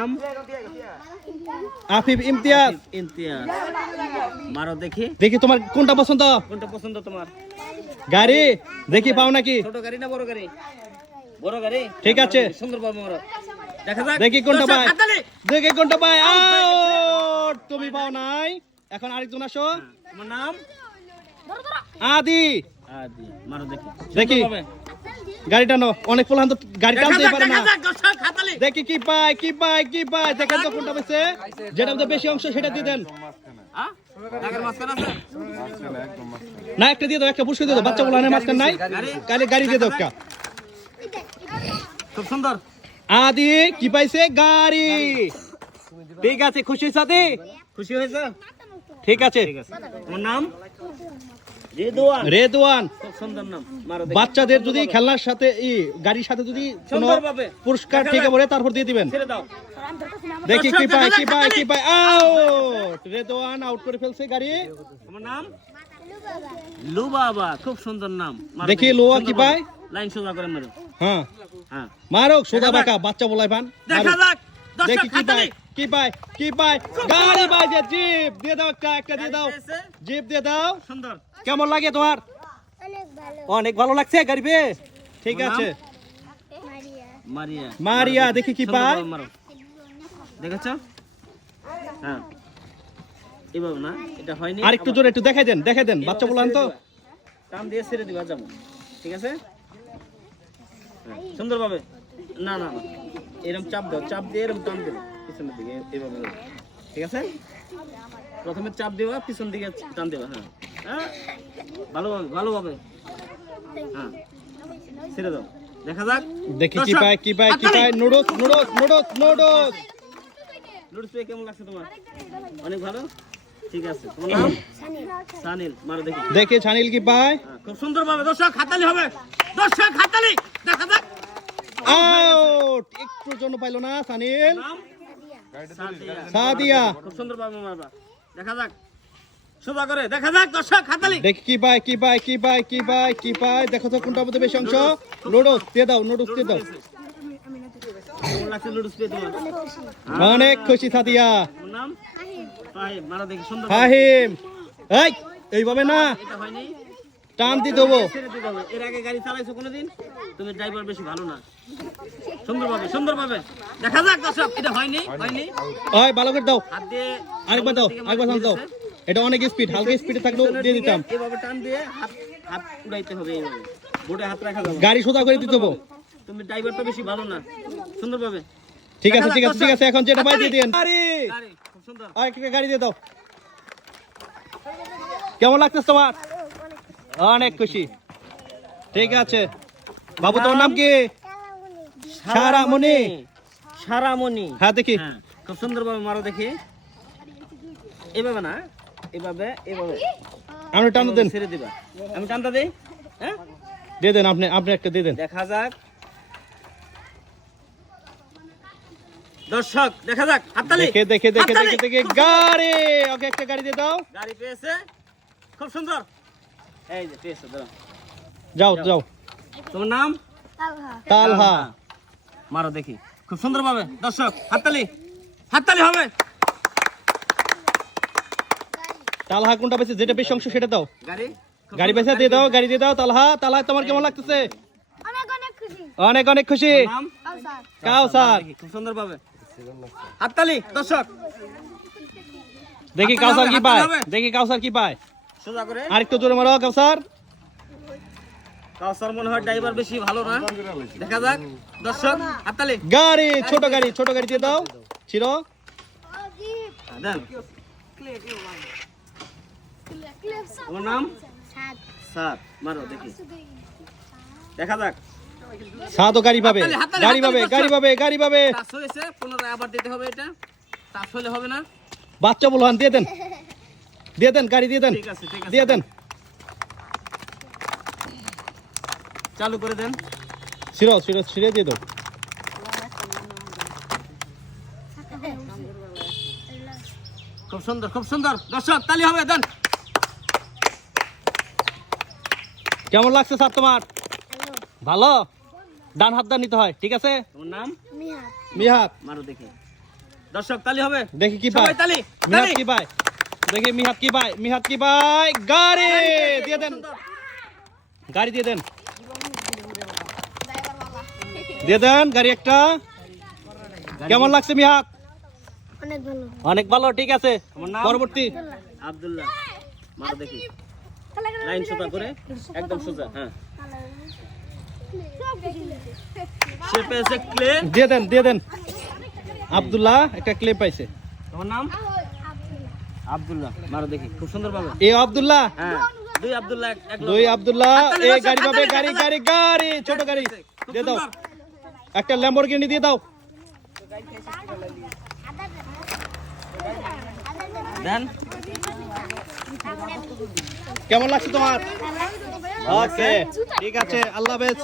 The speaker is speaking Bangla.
নাম? আফিফ ইমতিয়াজ। ইমতিয়াজ, মারো দেখি। দেখি তোমার কোনটা পছন্দ? কোনটা পছন্দ তোমার? গাড়ি দেখি পাও নাকি? ছোট গাড়ি না বড় গাড়ি? বড় গাড়ি। ঠিক আছে, সুন্দরভাবে মারো, দেখা যাক। দেখি কোনটা পায়, হাততালি। দেখি কোনটা পায়। আউট, তুমি পাও নাই। এখন আরেকজন আসো। তোমার নাম? আদি। আদি, মারো দেখি। দেখি সুন্দরভাবে। গাড়িটা নো, অনেক ফুল তো গাড়ি টানতেই পারে না। দেখা যাক, দর্শক হাততালি। দেখি কি পায়, কি পায়, কি পায়। দেখেন তো কোনটা পেয়েছে, যেটা মধ্যে বেশি অংশ সেটা দিয়ে দেন। হ্যাঁ? ঢাকার মাঝখানে আছে? না, একটা দিয়ে দাও, একটা পুরস্কার দিয়ে দাও। বাচ্চা বলা হয় মাঝখান নাই, কালে গাড়ি দিয়ে দাও একটা। খুব সুন্দর। আদি কি পাইছে? গাড়ি। ঠিক আছে, খুশি সাথে? খুশি হয়েছে? ঠিক আছে। ঠিক আছে। তোমার নাম? রেদওয়ান। রেদওয়ান। খুব সুন্দর নাম, মারো দেখি। বাচ্চাদের যদি খেলনার সাথে গাড়ির সাথে যদি কোনো সুন্দরভাবে। পুরস্কার ঠিক পড়ে তারপর দিয়ে দিবেন। ছেড়ে দাও। দেখি কি পায়, কি পায়, কি পায়। আউট, রেদওয়ান আউট করে ফেলছে গাড়ি। তোমার নাম? লুবাবা, খুব সুন্দর নাম। মারো দেখি লোয়া কি সুন্দরভাবে। পায়। লাইন সোজা করে মারো। হ্যাঁ, হ্যাঁ, মারো সোজা বাঁকা, বাচ্চা বলাই পান। দেখা যাক। দেখি দর্শক কি পায়, হাততালি। কি পায়, কি পায়। গাড়ি বাজে, জিপ দিয়ে দাও, একটা দিয়ে দাও, পেয়েছে? জিপ দিয়ে দাও। সুন্দর। কেমন লাগে তোমার? অনেক ভালো লাগছে গাড়ি পেয়ে। ঠিক তোমার আছে, মারিয়া। মারিয়া, মারো দেখি কি সুন্দরভাবে পায়। মারো। দেখেছো? হ্যাঁ, এভাবে না, এটা হয়নি। আর একটু জোরে একটু দেখাই দেন, দেখাই দেন। বাচ্চা বলান তো। টান দিয়ে ছেড়ে দিবা, যাবো। ঠিক আছে? হ্যাঁ, সুন্দরভাবে। না না না, এরকম চাপ দাও, চাপ দিয়ে এরকম টান দেবে পিছনের দিকে, এইভাবে দাও। ঠিক আছে? প্রথমে চাপ দিবা, পিছন দিকে টান দেবা। হ্যাঁ হ্যাঁ, ভালোভাবে ভালোভাবে। হ্যাঁ, ছেড়ে দাও, দেখা যাক। দেখি কি দর্শক, পায়, কি পায়, কি হাততালি। পায়। Noodles, noodles, noodles, noodles. Noodles পেয়ে কেমন লাগছে তোমার? অনেক ভালো। ঠিক আছে, তোমার নাম? সানিল, মারো দেখি। দেখি ছানিল কি পায়। হ্যাঁ, খুব সুন্দরভাবে। দর্শক হাততালি হবে, দর্শক হাততালি, দেখা যাক। আউট, একটুর জন্য পাইলো না সানিল। নাম? সাদিয়া। সাদিয়া। খুব সুন্দরভাবে মারবা, দেখা যাক। সোজা করে, দেখা যাক। দর্শক হাততালি। দেখি কি পায়, কি পায়, কি পায়, কি পায়, কি পায়। দেখো তো কোনটার মধ্যে বেশি অংশ। নুডলস দিয়ে দাও, নুডলস দিয়ে দাও। কেমন লাগছে নুডলস পেয়ে তোমার? অনেক খুশি সাদিয়া। তোমার নাম? ফাহিম, মারো দেখি। সুন্দর। ফাহিম, এই এইভাবে না, এটা হয়নি, টান দিয়ে দেবো। ছেড়ে দিতে হবে। এর আগে গাড়ি চালাইছো কোনোদিন? তুমি ড্রাইভার বেশি ভালো না। সুন্দরভাবে, সুন্দরভাবে, দেখা যাক। দর্শক, এটা হয়নি, হয়নি। ওই ভালো করে দাও, হাত দিয়ে আরেকবার দাও, আরেকবার দাও। এটা অনেক স্পিড, হালকা স্পিডে থাকলেও দিয়ে দিতাম। এভাবে টান দিয়ে হাত হাত উড়াইতে হবে, এইভাবে বোর্ডে হাত রাখা যাবে না। গাড়ি সোজা করে দিতে হবে। তুমি ড্রাইভারটা বেশি ভালো না। সুন্দরভাবে। ঠিক আছে, ঠিক আছে, ঠিক আছে। এখন যেটা পাই দিয়ে দিন। গাড়ি, গাড়ি, খুব সুন্দর। আরেকটা গাড়ি দিয়ে দাও। কেমন লাগছে তোমার? অনেক খুশি। ঠিক আছে বাবু, তোমার নাম কি? সারামণি। সারামণি। হ্যাঁ, দেখি। হ্যাঁ, খুব সুন্দরভাবে মারো দেখি। এভাবে না, এভাবে, এভাবে আপনি টান দেন, ছেড়ে দিবা। আমি টানটা দেই। হ্যাঁ, দিয়ে দেন। আপনি আপনি একটা দিয়ে দেন। দেখা যাক। দর্শক, দেখা যাক। হাততালি। দেখে দেখে দেখে হাততালি। দেখে দেখে গাড়ি। ওকে, একটা গাড়ি দিয়ে দাও। গাড়ি পেয়েছে, খুব সুন্দর। এই যে পেয়েছে, দাঁড়াও। যাও যাও। তোমার নাম? তালহা। মারো দেখি, খুব সুন্দর ভাবে। দর্শক হাততালি, হাততালি হবে। তালহা কোনটা পেয়েছে? যেটা বেশি অংশ সেটা দাও। গাড়ি, গাড়ি পেয়েছে দিয়ে দাও, গাড়ি দিয়ে দাও। তালহা, তালহা তোমার কেমন লাগতেছে? অনেক অনেক খুশি। নাম? কাউসার। দেখি, খুব সুন্দর ভাবে। হাততালি। দর্শক, দেখি হাততালি কাউসার হবে, কি হাততালি পায়, হবে। দেখি কাউসার কি পায়। সোজা করে। আরেকটু জোরে মারো কাউসার। কাউসার মনে হয় ড্রাইভার বেশি ভালো না, দেখা যাক। দর্শক হাততালি। গাড়ি, ছোট গাড়ি, ছোট গাড়ি দিয়ে দাও। ছিল দেন। তোমার নাম? সাত, মারো দেখি, দেখা যাক। সাতও গাড়ি পাবে, হাততালি, হাততালি, গাড়ি পাবে, হাততালি, গাড়ি পাবে, গাড়ি পাবে। টাচ হয়েছে, পুনরায় আবার দিতে হবে। এটা টাচ হলে হবে না। বাচ্চা বলহান দিয়ে দেন, দিয়ে দেন, গাড়ি দিয়ে দেন, ঠিক আছে, ঠিক আছে, দিয়ে দেন। চালু করে দেন। ছিড়ো ছিড়ো ছিড়ে দিয়ে দাও। খুব সুন্দর, খুব সুন্দর। দর্শক তালি হবে, দেন। কেমন লাগছে স্যার তোমার? ভালো। ডান হাত দা নিতে হয়, ঠিক আছে? তোমার নাম? মিহাত। মারো দেখি। দর্শক তালি হবে, দেখি কি সবাই পায় তালি মিহাত তালি। কি পায়, দেখি মিহাত কি পায়, মিহাত কি পায়, গাড়ি দিয়ে দেন, গাড়ি দিয়ে দেন, দিয়ে দেন গাড়ি একটা। কেমন লাগছে মিহাত? অনেক ভালো। অনেক ভালো, ঠিক আছে। আমার নাম? পরবর্তী আব্দুল্লাহ, মারো দেখি, লাইন সোজা করে, একদম সোজা। হ্যাঁ, সে পেয়েছে ক্লে। দিয়ে দেন, দিয়ে দেন। আব্দুল্লাহ একটা ক্লে পাইছে। তোমার নাম? আব্দুল্লাহ, মারো দেখি, খুব সুন্দর ভাবে। এ আব্দুল্লাহ, হ্যাঁ, দুই আব্দুল্লাহ, এক লোক। দুই আব্দুল্লাহ, হাততালি এই দর্শক, গাড়ি পাবে, হাততালি, গাড়ি হাততালি। গাড়ি গাড়ি, ছোট গাড়ি খুব দিয়ে দাও, সুন্দর। একটা ল্যাম্বরগিনি দিয়ে দাও। দেন। কেমন লাগছে তোমার? ওকে, ঠিক আছে, আল্লাহ হাফেজ।